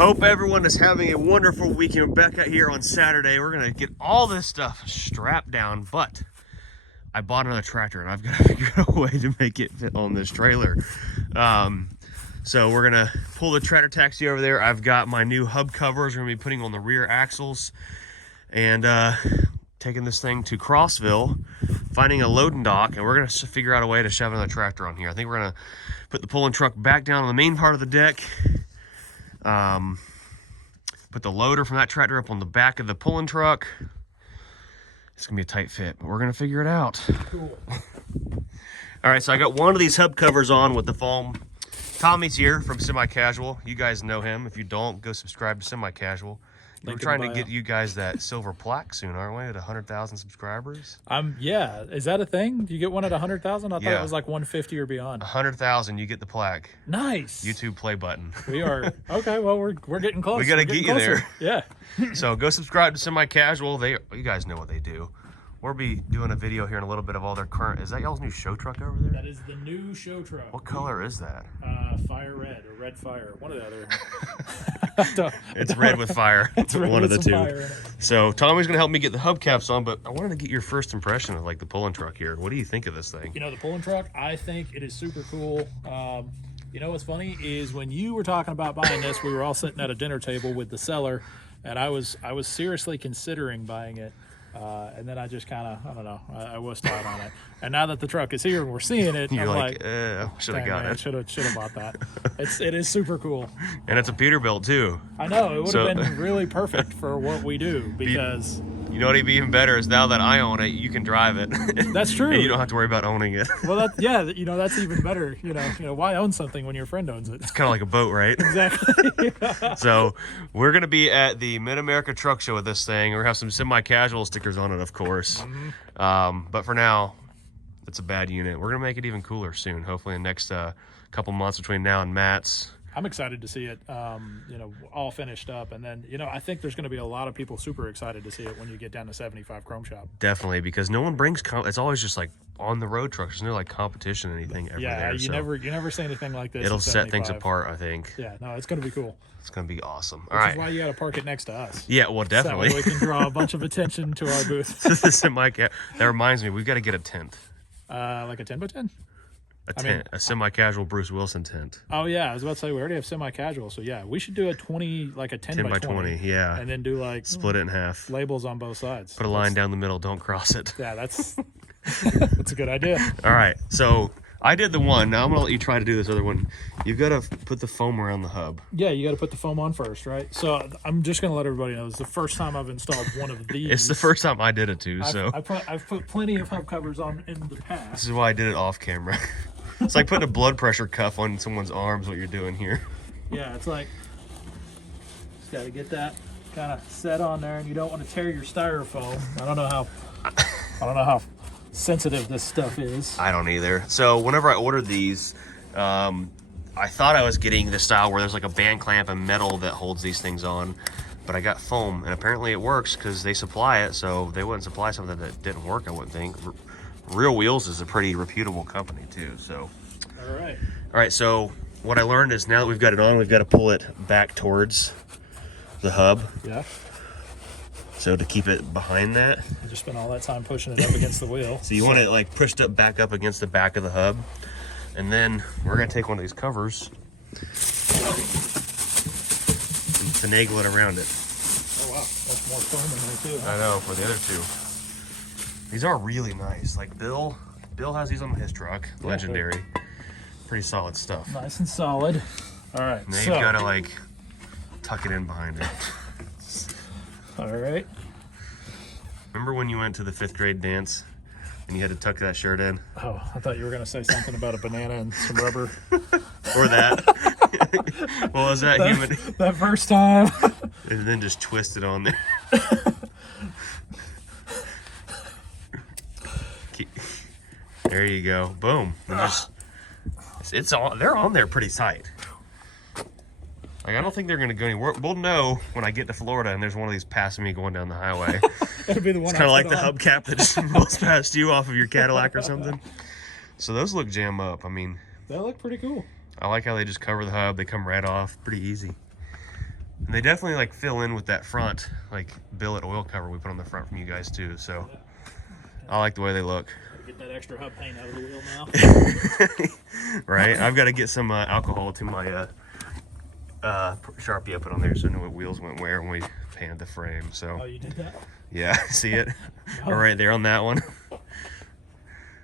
Hope everyone is having a wonderful weekend. We're back out here on Saturday. We're gonna get all this stuff strapped down, but I bought another tractor and I've got to figure out a way to make it fit on this trailer. So we're gonna pull the tractor taxi over there. I've got my new hub covers we're gonna be putting on the rear axles, and taking this thing to Crossville, finding a loading dock, and we're gonna figure out a way to shove another tractor on here. I think we're gonna put the pulling truck back down on the main part of the deck. Put the loader from that tractor up on the back of the pulling truck. It's gonna be a tight fit, but we're gonna figure it out. Cool. All right, so I got one of these hub covers on with the foam. Tommy's here from Semi Casual. You guys know him. If you don't, go subscribe to Semi Casual. We're trying to get you guys that silver plaque soon, aren't we? At 100,000 subscribers. Yeah. Is that a thing? Do you get one at 100,000? I thought it was like 150 or beyond. 100,000, you get the plaque. Nice. YouTube play button. We are okay. Well, we're getting close. We gotta get you there. Yeah. So go subscribe to Semi Casual. You guys know what they do. We'll be doing a video here in a little bit of all their current. Is that y'all's new show truck over there? That is the new show truck. What color is that? Fire red or red fire. One or the other. It's red with fire. It's red one with of the some two. fire in it. So Tommy's gonna help me get the hubcaps on, but I wanted to get your first impression of like the pulling truck here. What do you think of this thing? You know, the pulling truck, I think it is super cool. You know what's funny is when you were talking about buying this, we were all sitting at a dinner table with the seller, and I was seriously considering buying it. And then I just kind of, I don't know, I was out on it. And now that the truck is here and we're seeing it, You're I'm like, should have got it. Should have bought that. It is super cool. And it's a Peterbilt too. I know, it would have been really perfect for what we do, because you know what'd be even better is now that I own it, you can drive it. That's true. And you don't have to worry about owning it. Well, you know, that's even better. You know, why own something when your friend owns it? It's kind of like a boat, right? Exactly. So we're gonna be at the Mid-America Truck Show with this thing. We're gonna have some semi-casual stickers on it, of course. But for now, it's a bad unit. We're gonna make it even cooler soon. Hopefully in the next couple months between now and Matt's. I'm excited to see it, you know, all finished up. And then, you know, I think there's going to be a lot of people super excited to see it when you get down to 75 Chrome Shop. Definitely, because no one brings, it's always just like on the road trucks. There's no like competition or anything ever there. Yeah, you never see anything like this. It'll set things apart, I think. Yeah, no, it's going to be cool. It's going to be awesome. Which is why you got to park it next to us. Yeah, well, definitely. So that way we can draw a bunch of attention to our booth. That reminds me, we've got to get a tent. Like a 10x10? A semi-casual Bruce Wilson tent. Oh yeah, I was about to say we already have semi-casual, so yeah, we should do a 20, like a 10 by 20. Yeah. And then do like split it in half. Labels on both sides. Put a line down the middle. Don't cross it. Yeah, that's a good idea. All right, so I did the one. Now I'm gonna let you try to do this other one. You've got to put the foam around the hub. Yeah, you got to put the foam on first, right? So I'm just gonna let everybody know this is the first time I've installed one of these. It's the first time I did it too. I've put plenty of hub covers on in the past. This is why I did it off camera. It's like putting a blood pressure cuff on someone's arms. What you're doing here? Yeah, it's like just got to get that kind of set on there, and you don't want to tear your styrofoam. I don't know how sensitive this stuff is. I don't either. So whenever I ordered these, I thought I was getting the style where there's like a band clamp and metal that holds these things on, but I got foam, and apparently it works because they supply it. So they wouldn't supply something that didn't work, I wouldn't think. Real Wheels is a pretty reputable company too. So all right, so what I learned is now that we've got it on, we've got to pull it back towards the hub. Yeah. So to keep it behind that, you just spent all that time pushing it up against the wheel. So you want it like pushed up, back up against the back of the hub, and then we're gonna take one of these covers and finagle it around it. Oh wow, that's more foam in there too. Huh? I know, for the other two. These are really nice. Like Bill has these on his truck. Legendary. Pretty solid stuff. Nice and solid. All right. Now you've got to like tuck it in behind it. All right. Remember when you went to the 5th grade dance and you had to tuck that shirt in? Oh, I thought you were going to say something about a banana and some rubber. Or that. What was that human? That first time. And then just twist it on there. There you go. Boom. It's on. They're on there pretty tight. Like, I don't think they're going to go anywhere. We'll know when I get to Florida and there's one of these passing me going down the highway. That'll be the one. It's kind of like the hubcap that just rolls past you off of your Cadillac or something. So those look jam up. I mean, they look pretty cool. I like how they just cover the hub. They come right off. Pretty easy. And they definitely like fill in with that front, like billet oil cover we put on the front from you guys too. So I like the way they look. Get that extra hub paint out of the wheel now. Right? I've got to get some alcohol to my Sharpie I put on there so I know what wheels went where when we painted the frame. So Oh, you did that? yeah, see it? Oh. Right there on that one.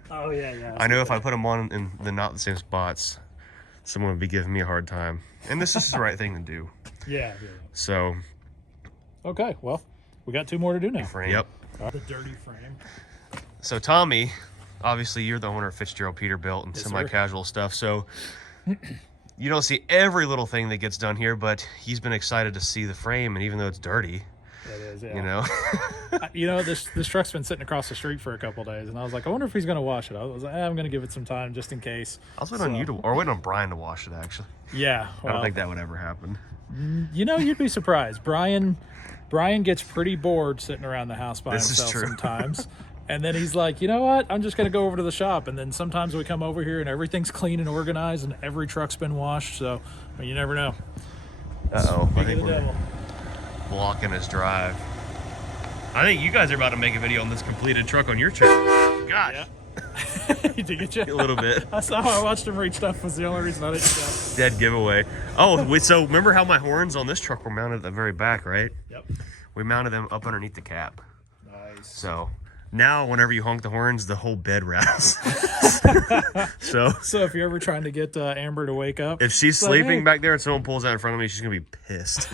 Oh, yeah. I know if I put them on in the not the same spots, someone would be giving me a hard time. And this is the right thing to do. Yeah. So. Okay, well, we got 2 more to do now. Frame. Yep. The dirty frame. So Tommy, obviously you're the owner of Fitzgerald Peterbilt and Yes, semi-casual stuff. So you don't see every little thing that gets done here, but he's been excited to see the frame. And even though it's dirty, It is, yeah. you know, this truck's been sitting across the street for a couple days, and I was like, I wonder if he's going to wash it. I was like, I'm going to give it some time just in case. I was waiting on you to, or waiting on Brian to wash it actually. Yeah. I don't think that would ever happen. You'd be surprised. Brian gets pretty bored sitting around the house by himself sometimes. And then he's like, you know what? I'm just going to go over to the shop. And then sometimes we come over here and everything's clean and organized and every truck's been washed. So you never know. Uh-oh. I think Speaking of the we're devil. blocking his drive. I think you guys are about to make a video on this completed truck on your channel. Gosh. Yeah. He did get you? A little bit. I saw how I watched him reach stuff was the only reason I didn't shout. Dead giveaway. Oh, so remember how my horns on this truck were mounted at the very back, right? Yep. We mounted them up underneath the cab. Nice. So now whenever you honk the horns, the whole bed rattles. So if you're ever trying to get Amber to wake up, if she's it's like, sleeping hey. back there and someone pulls out in front of me, she's gonna be pissed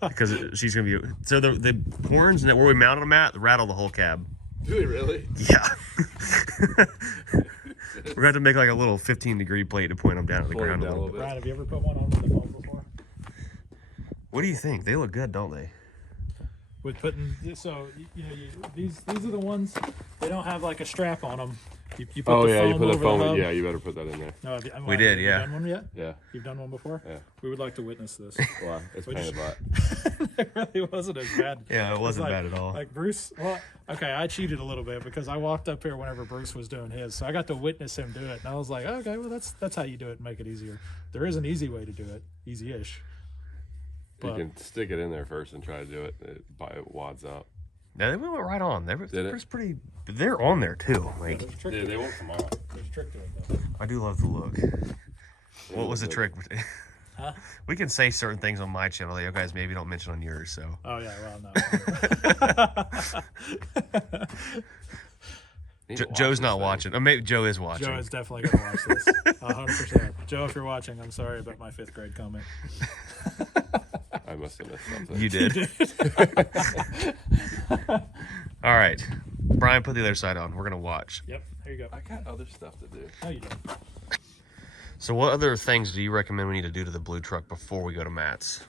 because she's gonna be. So the horns and where we mounted them at rattle the whole cab. Do they really? Yeah. We're gonna have to make like a little 15-degree plate to point them down to the ground a little bit. Brian, have you ever put one on with the phone before? What do you think? They look good, don't they? With putting these are the ones they don't have like a strap on them. You put Oh the yeah, foam you put the over foam. hub. Yeah, you better put that in there. No, We did, have yeah. You done one yet? Yeah. You've done one before? Yeah. We would like to witness this. Well, it's Which- painted black. It really wasn't as bad. Yeah, it wasn't like, bad at all. Like Bruce, well, okay, I cheated a little bit because I walked up here whenever Bruce was doing his, so I got to witness him do it, and I was like, okay, well that's how you do it and make it easier. There is an easy way to do it, easy-ish. You But can stick it in there first and try to do it. It wads up. Yeah, they went right on. They're it? pretty. They're on there too. Like there's a trick. Yeah, to they it. won't come off. There's a trick to it though. I do love the look. What was the trick? Huh? We can say certain things on my channel that you guys maybe don't mention on yours. So Oh yeah, well no. Need to watch Joe's this not thing. watching. Or maybe Joe is watching. Joe is definitely gonna watch this. 100%. Joe, if you're watching, I'm sorry about my 5th grade comment. I must have missed something. You did. All right, Brian, put the other side on. We're gonna watch. Yep, here you go. I got other stuff to do. No, you don't. So, what other things do you recommend we need to do to the blue truck before we go to Matt's?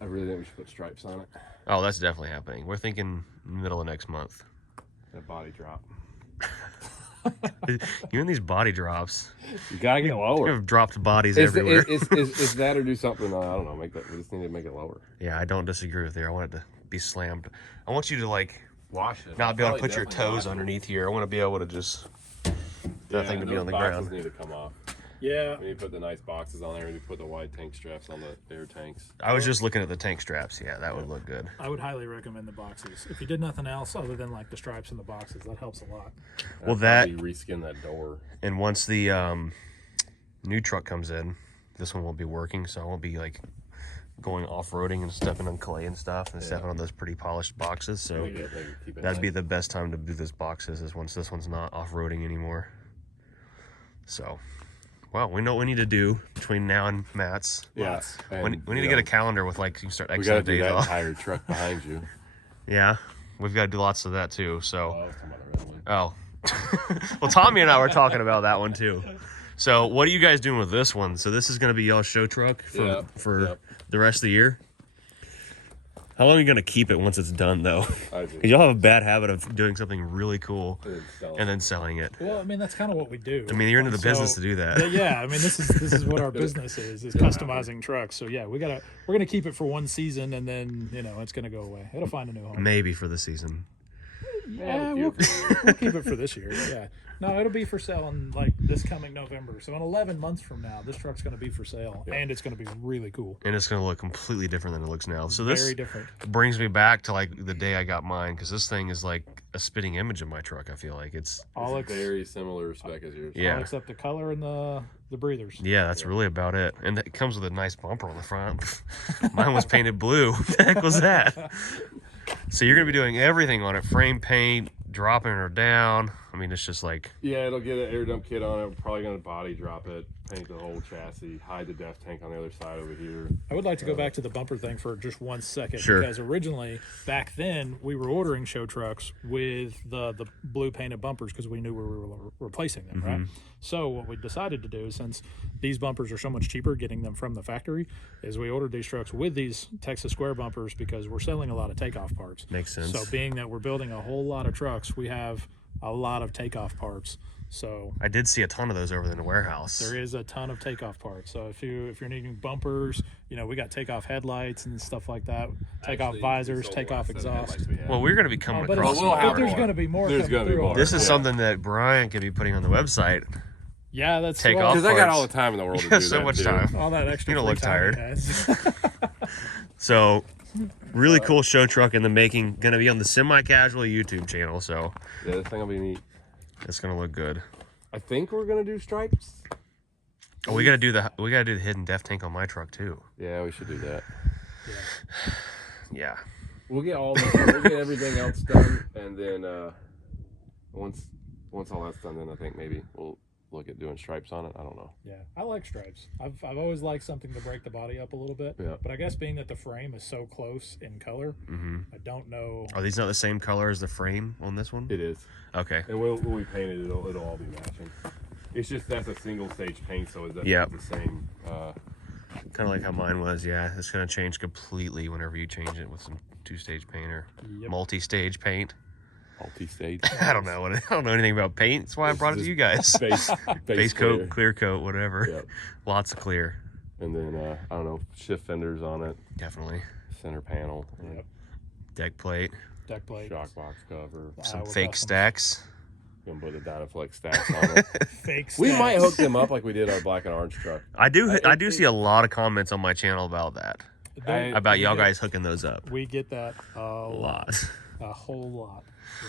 I really think we should put stripes on it. Oh, that's definitely happening. We're thinking middle of next month. That body drop. You and these body drops. You gotta get You lower. have dropped bodies everywhere. Is that or do something? I don't know. Make that. We just need to make it lower. Yeah, I don't disagree with you. I want it to be slammed. I want you to like Wash it. not be able to put your toes underneath here. I want to be able to just that thing to be on the ground. Need to come off. Yeah. We need to put the nice boxes on there. We need to put the wide tank straps on the air tanks. I was just looking at the tank straps. Yeah, that would look good. I would highly recommend the boxes. If you did nothing else other than like the stripes and the boxes, that helps a lot. Well, that reskin that door. and once the new truck comes in, this one won't be working, so I won't be like going off-roading and stepping on clay and stuff and stepping on those pretty polished boxes. So that'd be the best time to do this boxes is once this one's not off-roading anymore. So, well, we know what we need to do between now and Matt's. Yeah. We need to get a calendar with like you can start We X gotta amount of do days that off. entire truck behind you. Yeah, we've got to do lots of that too. So, Oh, come on, really. oh, well, Tommy and I were talking about that one too. So, what are you guys doing with this one? So, this is going to be y'all's show truck for the rest of the year. How long are you going to keep it once it's done, though? I Because y'all have a bad habit of doing something really cool do. and then selling it. Well, I mean, that's kind of what we do. I mean, you're into the So, business to do that. Yeah, I mean, this is what our business is customizing trucks. So yeah, we're gonna keep it for one season, and then it's gonna go away. It'll find a new home. Maybe for the season. Yeah, we'll keep it for this year. Yeah. No, it'll be for sale in like this coming November. So in 11 months from now, this truck's going to be for sale, and it's going to be really cool. And it's going to look completely different than it looks now. So this Very different. brings me back to like the day I got mine, because this thing is like a spitting image of my truck. I feel like it's very similar spec as yours. Yeah. All except the color and the breathers. Yeah, that's really about it. And it comes with a nice bumper on the front. Mine was painted blue. What the heck was that? So you're going to be doing everything on it. Frame paint, dropping her down. I mean, it's just like... Yeah, it'll get an air dump kit on it. We're probably going to body drop it, paint the whole chassis, hide the def tank on the other side over here. I would like to go back to the bumper thing for just 1 second. Sure. Because originally, back then, we were ordering show trucks with the blue painted bumpers because we knew we were replacing them, right? So what we decided to do, since these bumpers are so much cheaper getting them from the factory, is we ordered these trucks with these Texas Square bumpers because we're selling a lot of takeoff parts. Makes sense. So being that we're building a whole lot of trucks, we have a lot of takeoff parts. So I did see a ton of those over in the warehouse. there is a ton of takeoff parts. So if you're needing bumpers, you know, we got takeoff headlights and stuff like that, takeoff visors, takeoff exhaust. Well, we're going to be coming But, across. but there's going to be more. There's coming gonna be through more. on This it. is something that Brian could be putting on the website. Yeah, that's Takeoff Because I got parts. all the time in the world to Yeah, do so that, much too. time. all that extra. You don't free look time tired. he has. So, really cool show truck in the making. Going to be on the Semi-Casual YouTube channel, so Yeah, this thing will be neat. it's going to look good. I think we're going to do stripes. Oh, we got to do the hidden def tank on my truck too. Yeah, we should do that. Yeah. We'll get we'll get everything else done, and then once all that's done, then I think maybe we'll look at doing stripes on it. I don't know. Yeah, I like stripes. I've always liked something to break the body up a little bit. Yeah. But I guess being that the frame is so close in color, I don't know. Are these not the same color as the frame on this one? It is, Okay. and when we paint it, it'll all be matching. It's just that's a single stage paint, so it's Yep. the same. Kind of like how mine was. Yeah, it's going to change completely whenever you change it with some two-stage paint or Yep. multi-stage paint. Multi-stage. I don't know anything about paint. That's why I brought it to you guys. Base coat, clear coat, whatever. Yep. Lots of clear. And then I don't know, shift fenders on it, Definitely. center panel, Yep. Deck plate. Deck plate. shock box cover. Some we're fake custom. stacks. Gonna put a Dynaflex stacks on it. Fake. We stacks. might hook them up like we did our black and orange truck. I do see a lot of comments on my channel about that. About y'all guys hooking those up. We get that a A lot. a whole lot. Yeah.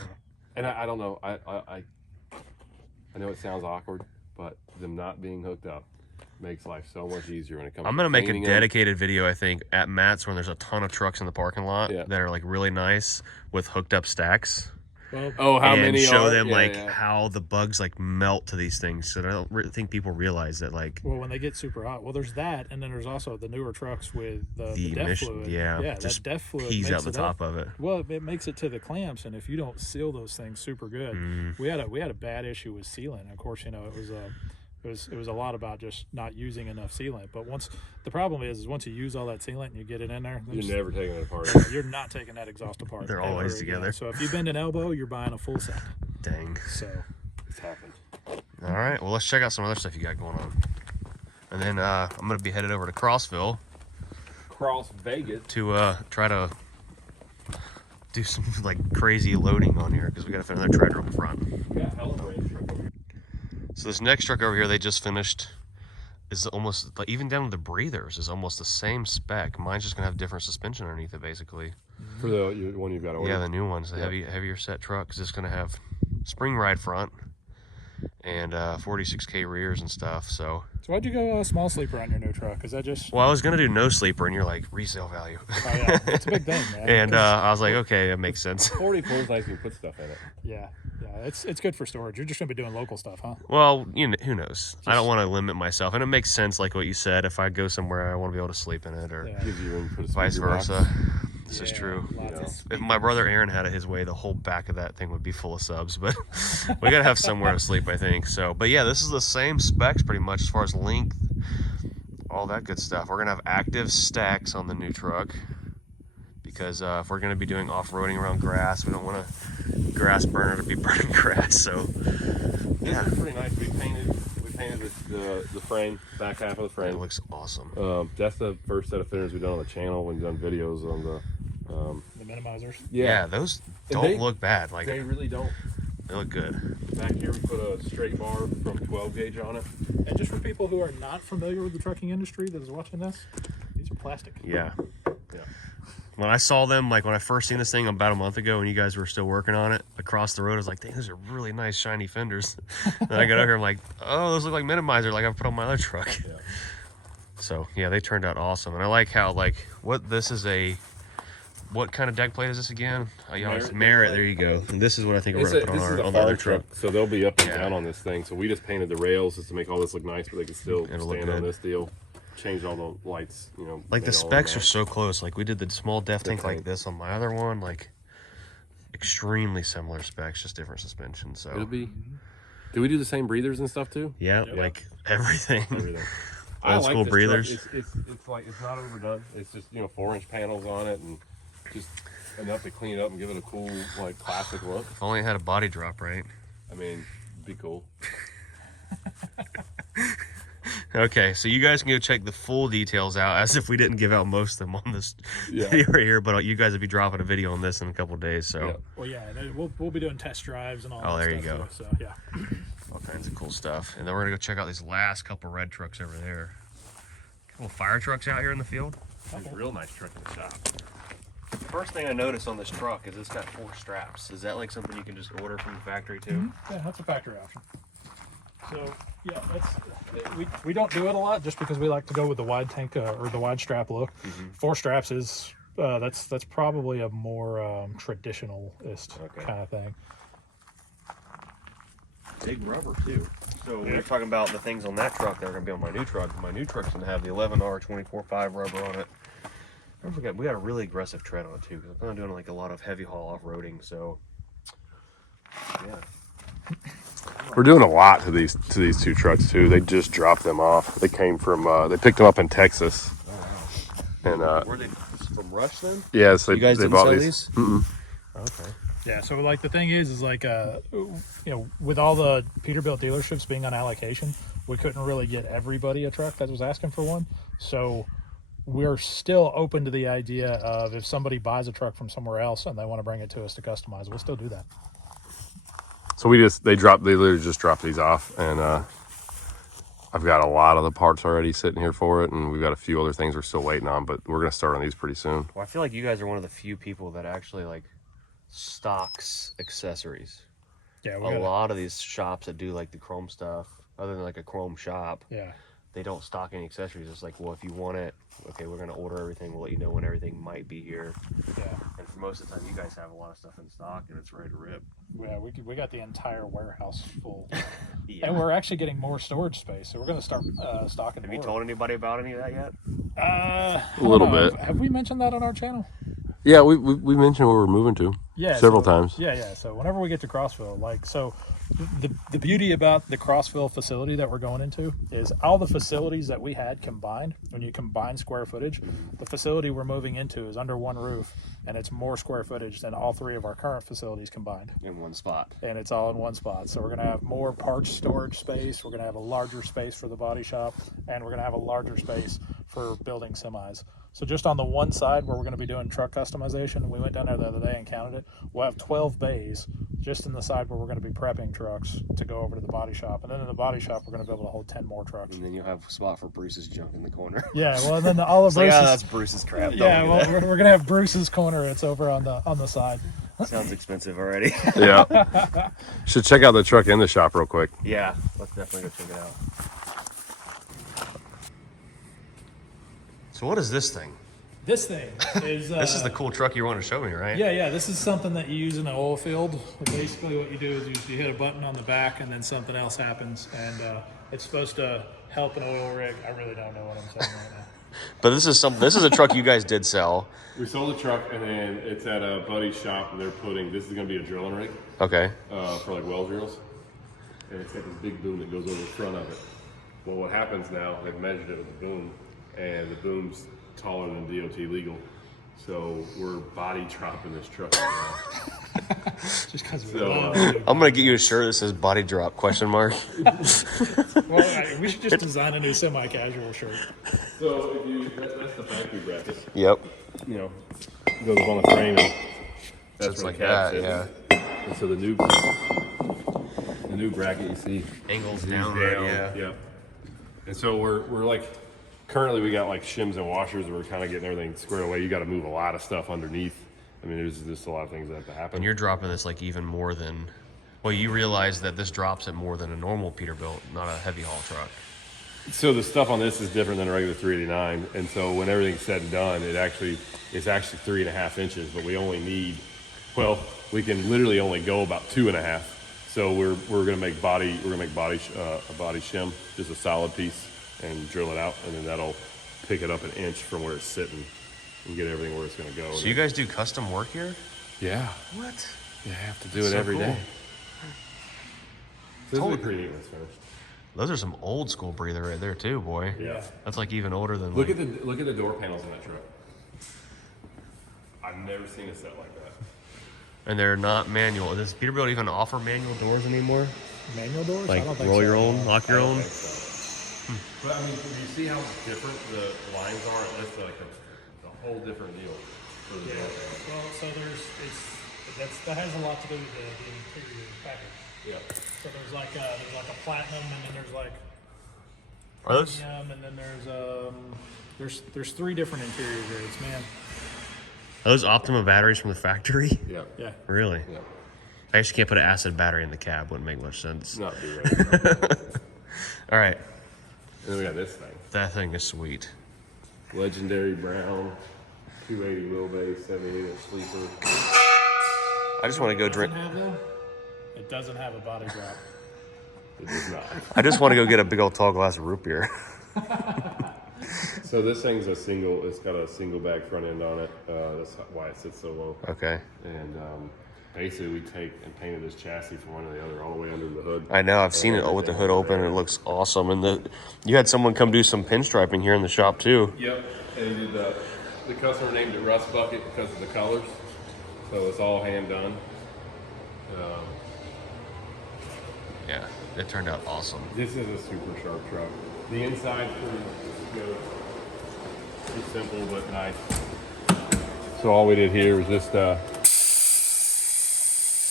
And I don't know. I know it sounds awkward, but them not being hooked up makes life so much easier when it comes. I'm gonna make a cleaning them. dedicated video, I think, at Matt's when there's a ton of trucks in the parking lot Yeah. that are like really nice with hooked up stacks. Well, Oh, how and many show are? them Yeah, like yeah. how the bugs like melt to these things. So I don't think people realize that like well, when they get super hot. Well, there's that, and then there's also the newer trucks with the the DEF emission, fluid. yeah, that just DEF fluid pees makes out the it top of it. Well, it makes it to the clamps, and if you don't seal those things super good, we had a bad issue with sealant. Of course, you know it was a lot about just not using enough sealant. But once the problem is once you use all that sealant and you get it in there, You're never taking it apart. you're not taking that exhaust apart. They're ever always again. together. So if you bend an elbow, you're buying a full set. Dang. So It's happened. All right, well let's check out some other stuff you got going on, and then I'm gonna be headed over to Crossville Cross Vegas. to try to do some like crazy loading on here because we gotta fit another trailer up front. We got hella range truck over here. So this next truck over here they just finished is almost like even down to the breathers is almost the same spec. Mine's just gonna have different suspension underneath it basically. For the one you've got over. Yeah, the new ones, the Yep. heavier set truck is just gonna have spring ride front and 46K rears and stuff. So why'd you go small sleeper on your new truck? Is that just well, I was gonna do no sleeper, and you're like resale value, oh, yeah, it's a big thing, man. and I was like, okay, that makes sense. 44 is nice when you put stuff in it. Yeah, it's good for storage. You're just gonna be doing local stuff, huh? Well, you know, who knows? I don't want to limit myself, and it makes sense, like what you said. If I go somewhere, I want to be able to sleep in it, or Yeah. Gives you room to put a vice speaker box. versa. This is Yeah, true. lots of know. If my brother Aaron had it his way, the whole back of that thing would be full of subs. But we gotta have somewhere to sleep, I think. So, but yeah, this is the same specs pretty much as far as length, all that good stuff. We're gonna have active stacks on the new truck because if we're gonna be doing off-roading around grass, we don't want a grass burner to be burning grass. So, yeah, This is pretty nice. We painted the frame, back half of the it frame. looks awesome. That's the first set of fenders we've done on the channel. We've done videos on the The minimizers. Yeah, those don't look bad. Like they really don't. They look good. Back here we put a straight bar from 12 gauge on it. And just for people who are not familiar with the trucking industry that is watching this, these are plastic. Yeah. When I saw them, like when I first seen this thing about a month ago, and you guys were still working on it across the road, I was like, "Dang, those are really nice shiny fenders." Then I got over here, I'm like, "Oh, those look like minimizer, like I put on my other truck." Yeah. So yeah, they turned out awesome, and I like how what kind of deck plate is this again? Oh, yeah, it's Merit. There you go. And this is what I think we're gonna put on the other truck. So they'll be up and down on this thing. So we just painted the rails just to make all this look nice, but they can still stand on this deal. Changed all the lights, you know. Like the specs are so close. Like we did the small def tank like this on my other one, like extremely similar specs, just different suspension. So it'll be. Do we do the same breathers and stuff too? Yeah, like everything. I Old like school this breathers. Truck. It's like it's not overdone. It's just 4-inch panels on it and just enough to clean it up and give it a cool like classic look. If only it had a body drop, right? I mean, it'd be cool. Okay, so you guys can go check the full details out, as if we didn't give out most of them on this video right here. But you guys will be dropping a video on this in a couple of days. So, well, yeah, we'll be doing test drives and all. Oh, that there you stuff go. too, so yeah, all kinds of cool stuff. And then we're gonna go check out these last couple red trucks over there. Couple fire trucks out here in the field. It's a real nice truck in the shop. First thing I noticed on this truck is it's got 4 straps. Is that like something you can just order from the factory too? Yeah, that's a factory option. So yeah, we don't do it a lot just because we like to go with the wide tank or the wide strap look. 4 straps is that's probably a more traditionalist kind of thing. Big rubber too. So we're talking about the things on that truck that are going to be on my new truck. My new truck's going to have the 11R 24.5 rubber on it. Don't forget, we got a really aggressive tread on it too, because I'm planning on doing like a lot of heavy haul off-roading. So yeah. We're doing a lot to these 2 trucks too. They just dropped them off. They came from they picked them up in Texas. And were they from Rush then? Yeah, so you guys they didn't bought sell these. Okay. Yeah, so like the thing is like with all the Peterbilt dealerships being on allocation, we couldn't really get everybody a truck that was asking for one. So we're still open to the idea of if somebody buys a truck from somewhere else and they want to bring it to us to customize, we'll still do that. So they literally just dropped these off, and I've got a lot of the parts already sitting here for it, and we've got a few other things we're still waiting on, but we're gonna start on these pretty soon. Well, I feel like you guys are one of the few people that actually like stocks accessories. Yeah, a lot of these shops that do like the chrome stuff, other than like a chrome shop, they don't stock any accessories. It's like, well, if you want it, okay, we're gonna order everything. We'll let you know when everything might be here. Yeah. And for most of the time, you guys have a lot of stuff in stock, and it's ready to rip. Yeah, we got the entire warehouse full, and we're actually getting more storage space. So we're gonna start stocking. Have you told anybody about any of that yet? A little bit. Have we mentioned that on our channel? Yeah, we mentioned where we're moving to. Several times. Yeah. So whenever we get to Crossville, like, so the beauty about the Crossville facility that we're going into is all the facilities that we had combined. When you combine square footage, the facility we're moving into is under one roof, and it's more square footage than all 3 of our current facilities combined. In one spot. And it's all in one spot. So we're gonna have more parts storage space. We're gonna have a larger space for the body shop, and we're gonna have a larger space for building semis. So just on the one side where we're going to be doing truck customization, we went down there the other day and counted it. We'll have 12 bays just in the side where we're going to be prepping trucks to go over to the body shop. And then in the body shop, we're going to be able to hold 10 more trucks. And then you'll have a spot for Bruce's junk in the corner. Yeah, well, and then all of Bruce's... that's Bruce's crap. Yeah, well, we're going to have Bruce's corner. It's over on the side. Sounds expensive already. Yeah. Should check out the truck in the shop real quick. Yeah, let's definitely go check it out. So what is this thing? This thing is... this is the cool truck you want to show me, right? Yeah. This is something that you use in an oil field. Basically what you do is you hit a button on the back and then something else happens. And it's supposed to help an oil rig. I really don't know what I'm saying right now. But this is a truck you guys did sell. We sold the truck, and then it's at a buddy's shop, and they're this is going to be a drilling rig. Okay. For like well drills. And it's got this big boom that goes over the front of it. Well, what happens now, they've measured it with the boom, and the boom's taller than DOT legal. So we're body dropping this truck right now. Just because I'm going to get you a shirt that says body drop, question mark. Well, we should just design a new semi-casual shirt. So that's the factory bracket. Yep. you know, goes up on the frame, and that's Just where like the cab that, sits. And so the new bracket you see Angles is down, yeah. And so we're like, currently we got like shims and washers. We're kind of getting everything squared away. You got to move a lot of stuff underneath. I mean, there's just a lot of things that have to happen. And you're dropping this like even more than, well, you realize that this drops it more than a normal Peterbilt, not a heavy haul truck. So the stuff on this is different than a regular 389, and so when everything's said and done, it's actually 3.5 inches, but we only need, well, we can literally only go about 2.5. So we're gonna make a body shim, just a solid piece, and drill it out, and then that'll pick it up an inch from where it's sitting and get everything where it's gonna go. So you guys do custom work here? Yeah. What? You have to do it every day. So this is pretty neat when it's finished. Those are some old school breather right there too, boy. Yeah. That's like even older than Look at the door panels in that truck. I've never seen a set like that. And they're not manual. Does Peterbilt even offer manual doors anymore? Manual doors? Like I don't think roll so. your own, lock your own? But I mean, you see how different the lines are? It's like a whole different deal for the door. Well, so that has a lot to do with the interior package. Yeah. So there's like a platinum, and then there's like Are those? premium, and then there's 3 different interior grades, man. Are those Optima batteries from the factory? Yeah. Yeah. Really? Yeah. I just can't put an acid battery in the cab. Wouldn't make much sense. Not do right. All right. And then we got this thing. That thing is sweet. Legendary brown, 280 wheelbase, 78-inch sleeper. I just want to go drink. It doesn't have a body drop. It does not. I just want to go get a big old tall glass of root beer. So this thing's it's got a single bag front end on it. That's why it sits so low. Okay. And basically we take and painted this chassis from one to the other all the way under the hood. I know. I've seen it with the hood open. And it looks awesome. And you had someone come do some pinstriping here in the shop too. Yep. And he did the customer named it Rust Bucket because of the colors. So it's all hand done. Yeah, it turned out awesome. This is a super sharp truck. The inside pretty simple but nice. So all we did here was just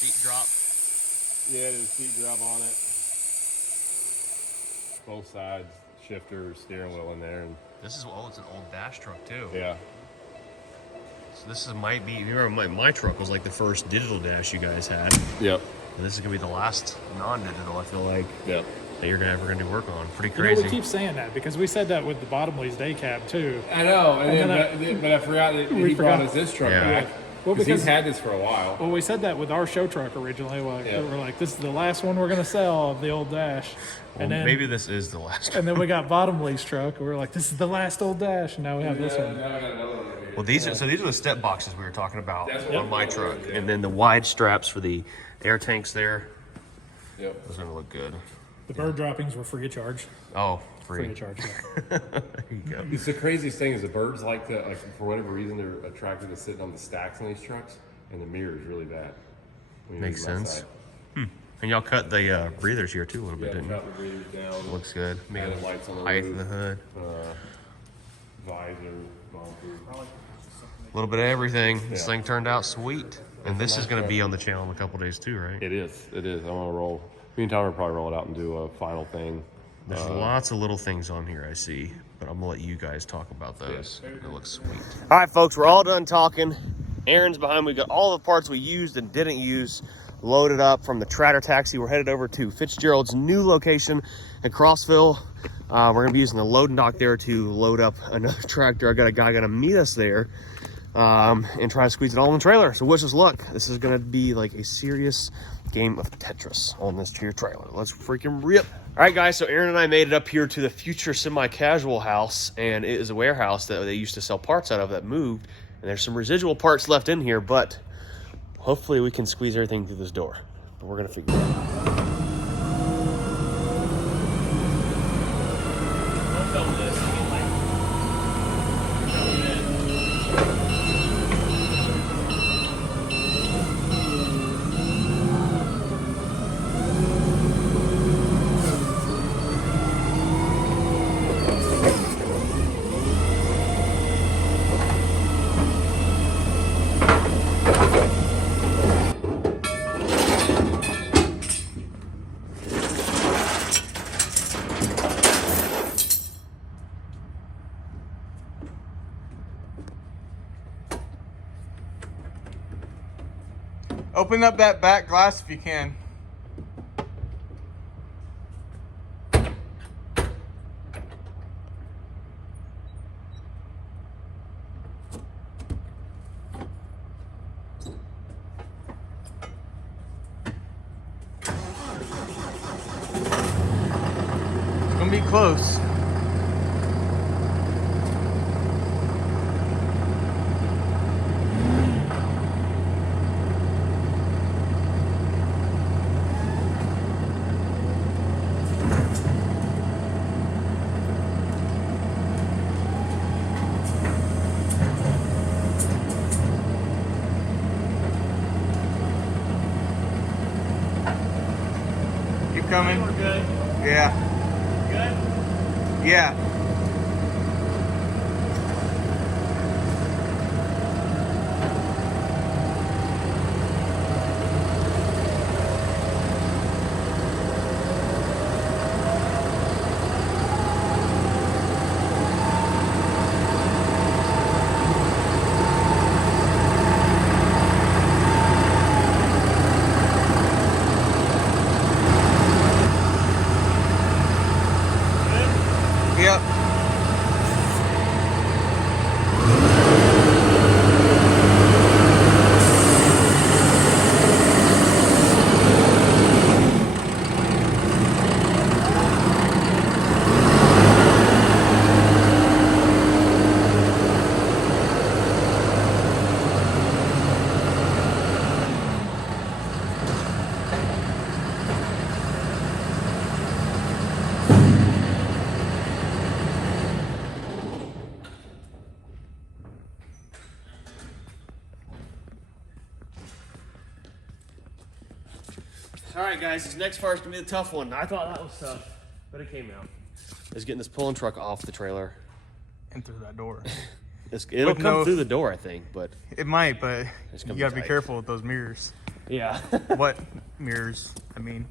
Seat drop. yeah, there's a seat drop on it. Both sides, shifter, steering wheel in there, and This is it's an old dash truck too. yeah. So this might be. You remember my truck was like the first digital dash you guys had, Yep. and this is gonna be the last non-digital. I feel like Yep. that you're ever gonna do work on. Pretty You know, crazy. we keep saying that because we said that with the Bottomley's day cab too. I know, but I forgot that he forgot. brought us this truck Yeah. back. Well, Because he's because- had this for a while. Well, we said that with our show truck originally. Like, Yeah. we're like, this is the last one we're gonna sell of the old dash, Well, and then maybe this is the last. and then we got Bottomley's truck, and we were like, this is the last old dash, and now we have this one. Now I got another one over here. Well, these are the step boxes we were talking about That's what on my I'm truck, doing, yeah. and then the wide straps for the air tanks there. Yep. Those are gonna look good. The bird droppings were free of charge. Oh, Free free. of charge. Yeah. There you go. It's the craziest thing is the birds like for whatever reason they're attracted to sitting on the stacks on these trucks, and the mirror is really bad. when you Makes leave them sense. outside. And y'all cut the breathers here too a little bit, Yeah, didn't you? cut the breathers down. Looks good. Maybe Added lights on the height roof. of the hood. Visor, bumper. A little bit of everything. This thing turned out sweet. And this is going to be on the channel in a couple days too, right? It is. It is. I'm gonna roll. Me and Tyler will probably roll it out and do a final thing. There's lots of little things on here I see, but I'm going to let you guys talk about those. It looks sweet. All right, folks, we're all done talking. Aaron's behind. We got all the parts we used and didn't use loaded up from the Tratter Taxi. We're headed over to Fitzgerald's new location in Crossville. We're going to be using the loading dock there to load up another tractor. I got a guy going to meet us there and try to squeeze it all in the trailer. So wish us luck. This is going to be like a serious game of Tetris on this here trailer. Let's freaking rip. All right, guys, so Aaron and I made it up here to the future semi-casual house, and it is a warehouse that they used to sell parts out of that moved, and there's some residual parts left in here, but hopefully we can squeeze everything through this door. But we're going to figure it out. Open up that back glass if you can. It's gonna be close. Keep coming. We're good. Yeah. Good? Yeah. Yep. All right, guys, this next part's gonna be the tough one. I thought that was tough, but it came out. Is getting this pulling truck off the trailer. And through that door. It'll With come no- through the door, I think, but It might, but It's you gonna be gotta be tight. careful with those mirrors. yeah. What mirrors? I mean.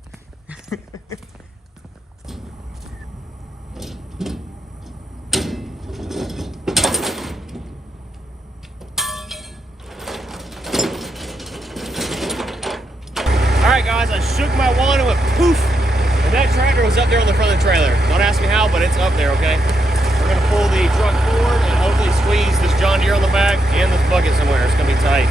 All right, guys, I shook my wand and went poof, and that tractor was up there on the front of the trailer. Don't ask me how, but it's up there, okay? We're gonna pull the truck forward and hopefully squeeze this John Deere on the back and this bucket somewhere. It's gonna be tight.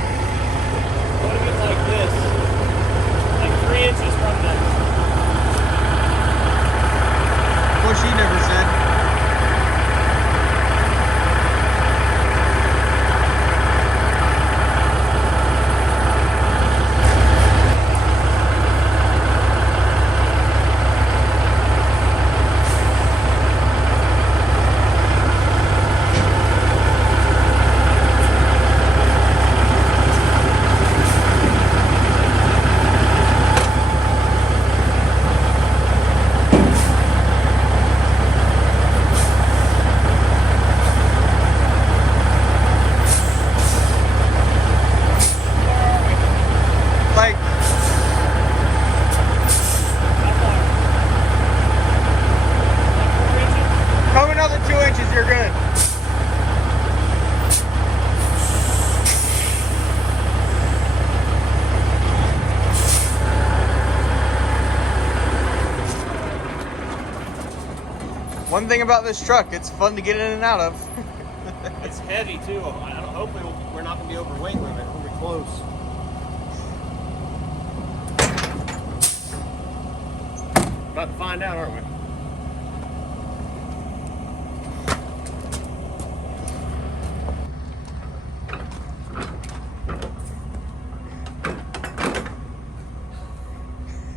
What if it's like this? Like 3 inches from the What she never said. Like, come another 2 inches, you're good. One thing about this truck, it's fun to get in and out of. It's heavy too. Hopefully we're not gonna be overweight with it. We'll be close. About to find out, aren't we?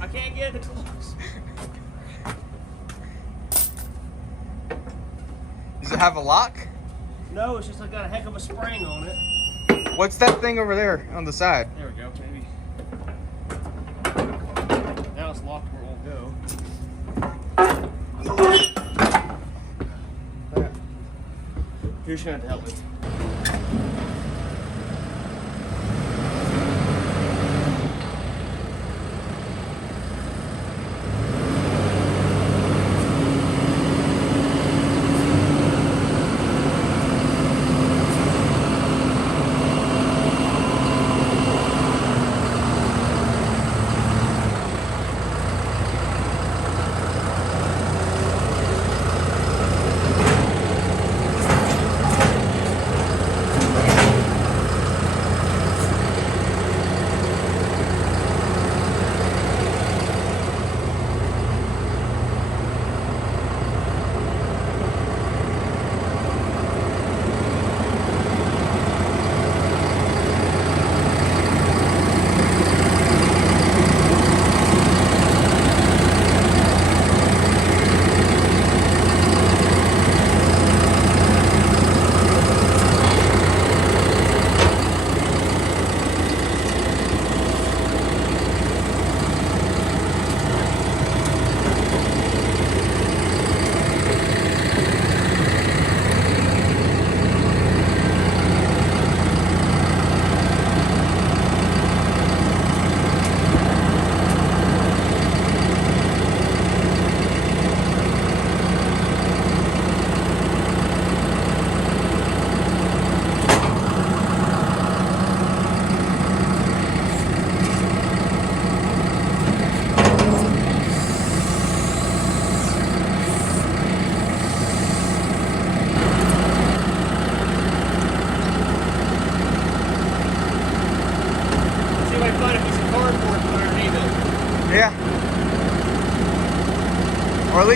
I can't get it close. Does it have a lock? No, it's just I got a heck of a spring on it. What's that thing over there on the side? There we go, maybe. Now it's locked where it won't go. Who's gonna have to help me?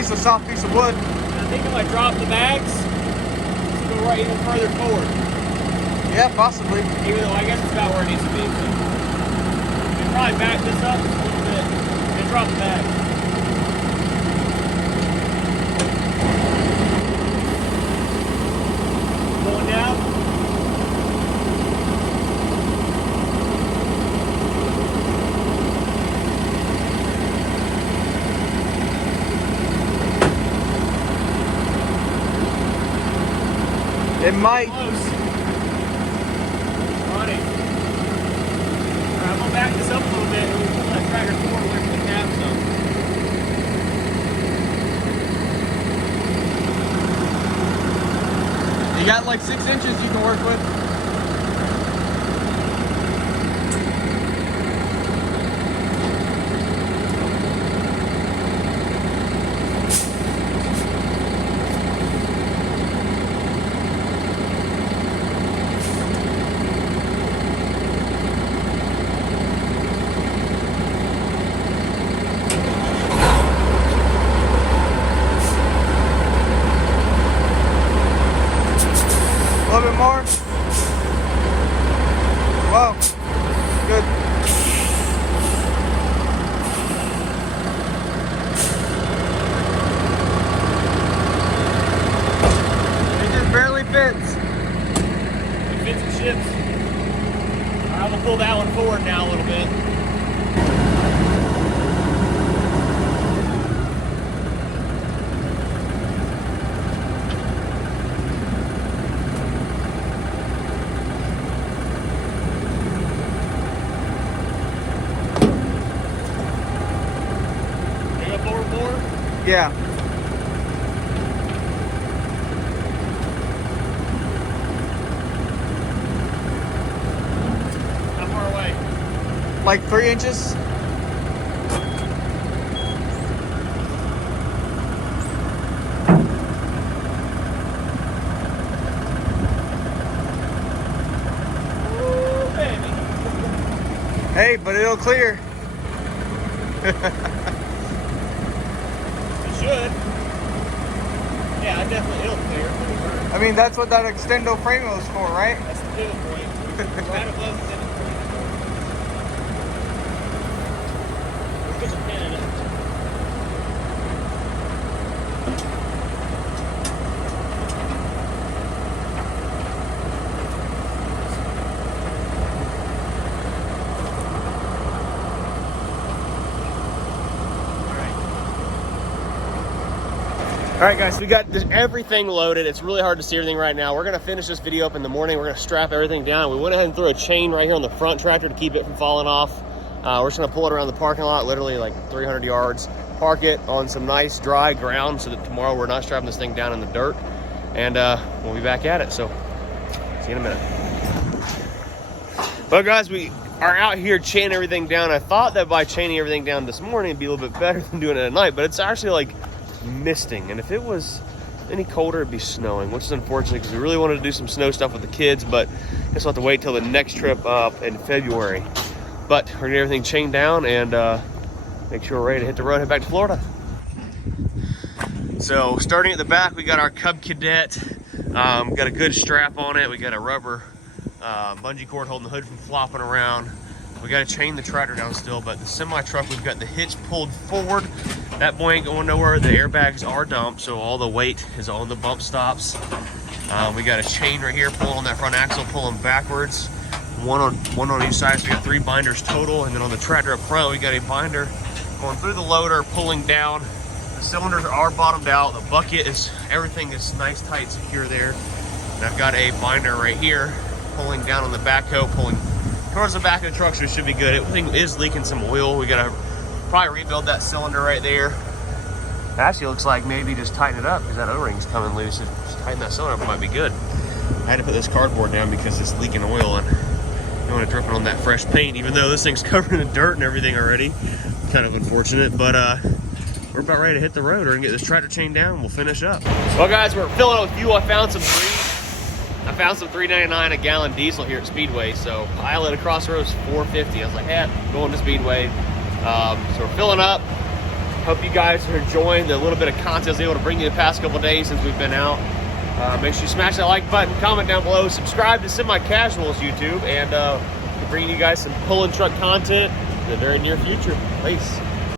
just a soft piece of wood. I think if I drop the bags, it's go right even further forward. Yeah, possibly. Even though I guess it's about where it needs to be. So we can probably back this up a little bit and drop the bags. Going down. It might. Close. Running. Alright, I'm gonna back this up a little bit and we'll pull that tractor forward away from the cab zone. You got like 6 inches you can work with. A little bit more. Wow. Good. It just barely fits. It fits and ships. Alright, I'm gonna pull that one forward now a little bit. Yeah. How far away? Like 3 inches. Ooh, baby. Hey, but it'll clear. Should. Yeah, I definitely it'll clear. I mean, that's what that extendo frame was for, right? That's the pivot point. Right above the pivot point. Put your pin in it. All right, guys, so we got everything loaded. It's really hard to see everything right now. We're gonna finish this video up in the morning. We're gonna strap everything down. We went ahead and threw a chain right here on the front tractor to keep it from falling off. We're just gonna pull it around the parking lot, literally like 300 yards, park it on some nice dry ground so that tomorrow we're not strapping this thing down in the dirt. And we'll be back at it, so see you in a minute. Well, guys, we are out here chaining everything down. I thought that by chaining everything down this morning it'd be a little bit better than doing it at night, but it's actually like misting, and if it was any colder it'd be snowing, which is unfortunate because we really wanted to do some snow stuff with the kids, but I guess we'll have to wait till the next trip up in February. But we're gonna get everything chained down and make sure we're ready to hit the road, head back to Florida. So starting at the back, we got our Cub Cadet. Got a good strap on it. We got a rubber bungee cord holding the hood from flopping around. We got to chain the tractor down still, but the semi truck, we've got the hitch pulled forward. That boy ain't going nowhere. The airbags are dumped, so all the weight is on the bump stops. We got a chain right here pulling on that front axle, pulling backwards. One on each side, so we got 3 binders total. And then on the tractor up front, we got a binder going through the loader, pulling down. The cylinders are bottomed out. The bucket is, everything is nice, tight, secure there. And I've got a binder right here pulling down on the backhoe, pulling towards the back of the truck, so it should be good. Everything is leaking some oil. We gotta probably rebuild that cylinder right there. Actually, looks like maybe just tighten it up because that O-ring's coming loose. Just tighten that cylinder up, might be good. I had to put this cardboard down because it's leaking oil and I don't want to drip it on that fresh paint, even though this thing's covered in dirt and everything already. Kind of unfortunate, but we're about ready to hit the road and get this tractor chain down and we'll finish up. Well, guys, we're filling up with fuel. I found some $3.99 a gallon diesel here at Speedway. So I let across the road $4.50. I was like, hey, going to Speedway. So we're filling up, Hope you guys are enjoying the little bit of content I was able to bring you the past couple days since we've been out. Make sure you smash that like button, comment down below, subscribe to Semi Casuals YouTube, and we're bringing you guys some pulling truck content in the very near future. Peace.